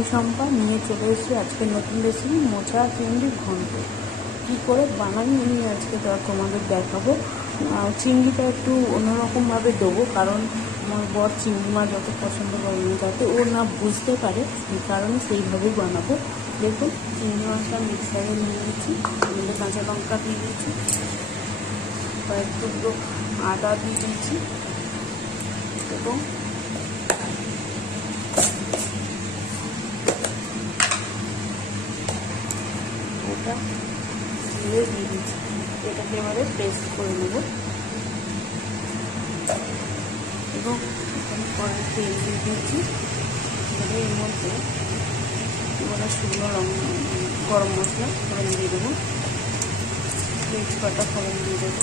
আমি শম্পা নিয়ে চলে এসেছি আজকে নতুন রেসিপি মোচা চিংড়ির ঘন্ট। কী করে বানাই আমি আজকে তোমাদের দেখাবো। চিংড়িটা একটু অন্যরকমভাবে দেবো, কারণ আমার বর চিংড়ি মাছ যত পছন্দ করে না, যাতে ও না বুঝতে পারে সেই কারণে সেইভাবেই বানাবো। দেখুন, চিংড়ি মাছটা মিক্সারে নিয়ে নিয়েছি, আমাদের কাঁচা লঙ্কা দিয়ে দিয়েছি, কয়েক টুকরো আদা দিয়ে দিয়েছি এবং ওটা দিয়ে দিয়েছি। এটাকে এবারে পেস্ট করে নেব এবং এখানে কড়াই তেল দিয়ে দিয়েছি। এবারে এর মধ্যে এবারে শুকনো গরম মশলা ফোড়ন দিয়ে দেবো, তেজপাতা ফোড়ন দিয়ে দেবো,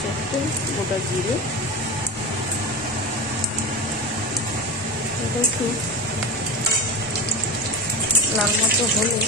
চারটে গোটা জিরে। এটা একটু লাল মতো হলে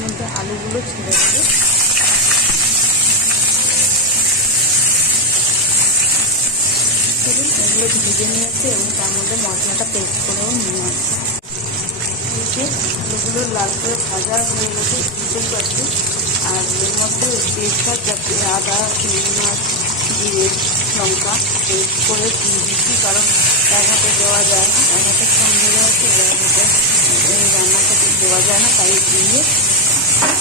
মধ্যে আলুগুলো ছেড়ে দেবে। এগুলো ভেজে নিয়েছে এবং তার মধ্যে মশলাটা পেস্ট করেও নিয়ে আসছে। এগুলো লাল করে ভাজা হয়ে গেছে, বুঝতেই পারছি। আর এর মধ্যে তেজপাতা যাতে আদা, চিংড়ি মাছ, জিরে, লঙ্কা পেস্ট করে দিয়ে দিচ্ছি, কারণ এক হাতে দেওয়া যায় না, এক হাতে ফোন ধরে আছে, এক হাতে এই রান্নাটা দেওয়া যায় না, তাই দিয়ে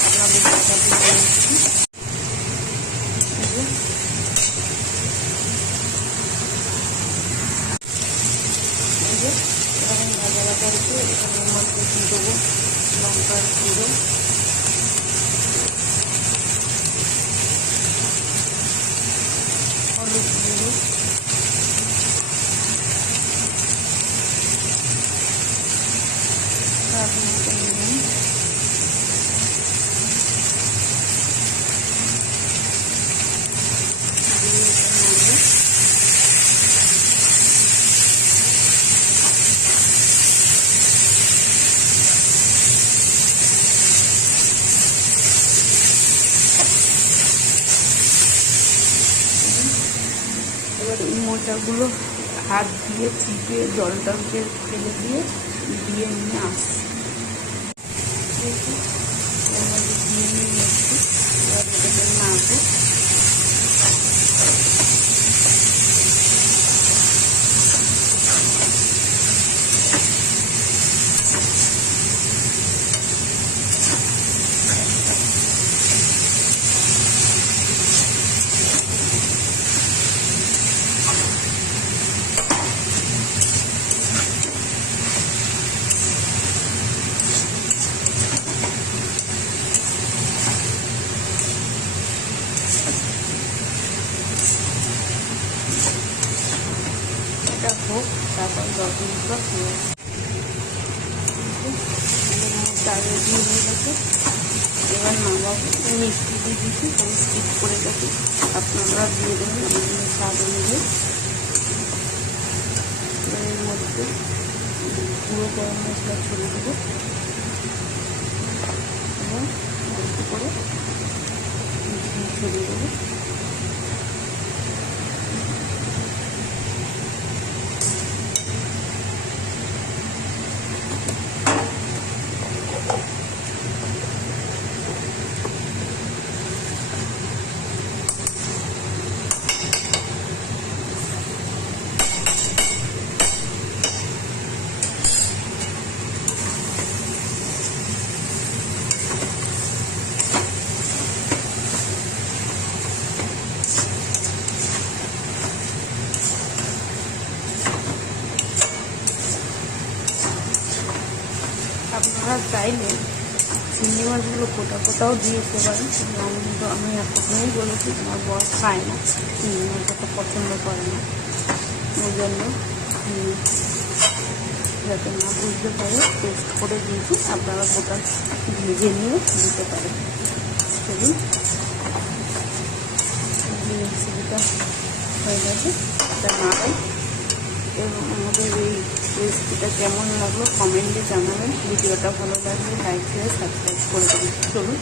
আপনাদের টাকা দিয়ে নিচ্ছি। এরকম ভাজা ভাজা হচ্ছে, এখানের মধ্যে দিয়ে দেবো লঙ্কার গুঁড়ো, হলুদ গুঁড়ো, স্বাদ মতো নুন, এবার এই মোচাগুলো হাত দিয়ে চিপে জলটাকে ফেলে দিয়ে নিয়ে আসছি। এর মধ্যে দিয়ে নিয়ে এসছি, এবার এটাকে নাড়বো। এটা হোক, তারপর 10 মিনিট পর দিয়ে রেডি হয়ে গেছে। এবার নামাবো। মিষ্টি দিয়ে দিচ্ছি, আমি স্কিপ করে গেছি, আপনারা দিয়ে দেবেন আমাদের স্বাদ অনুযায়ী। এর মধ্যে পুরো গরম মশলা ছড়িয়ে দেবো এবং অল্প করে ছড়িয়ে দেবো। আপনারা চাইলে চিংড়ি মাছগুলো কোটাও দিতে পারেন, কিন্তু আমি প্রথমেই বলেছি আমার বর খায় না, চিংড়ি মাছ অত পছন্দ করে না, ওই জন্য যাতে না বুঝতে পারে টেস্ট করে দিয়েছি, আপনারা গোটা ভেজে নিয়ে দিতে পারেন। চলুন রেসিপিটা হয়ে গেছে, এটা নাড়াই। এবং আমাদের এই রেসিপিটা কেমন লাগলো কমেন্টে জানাবেন। ভিডিওটা ভালো লাগলে লাইক শেয়ার সাবস্ক্রাইব করে দেবেন। চলুন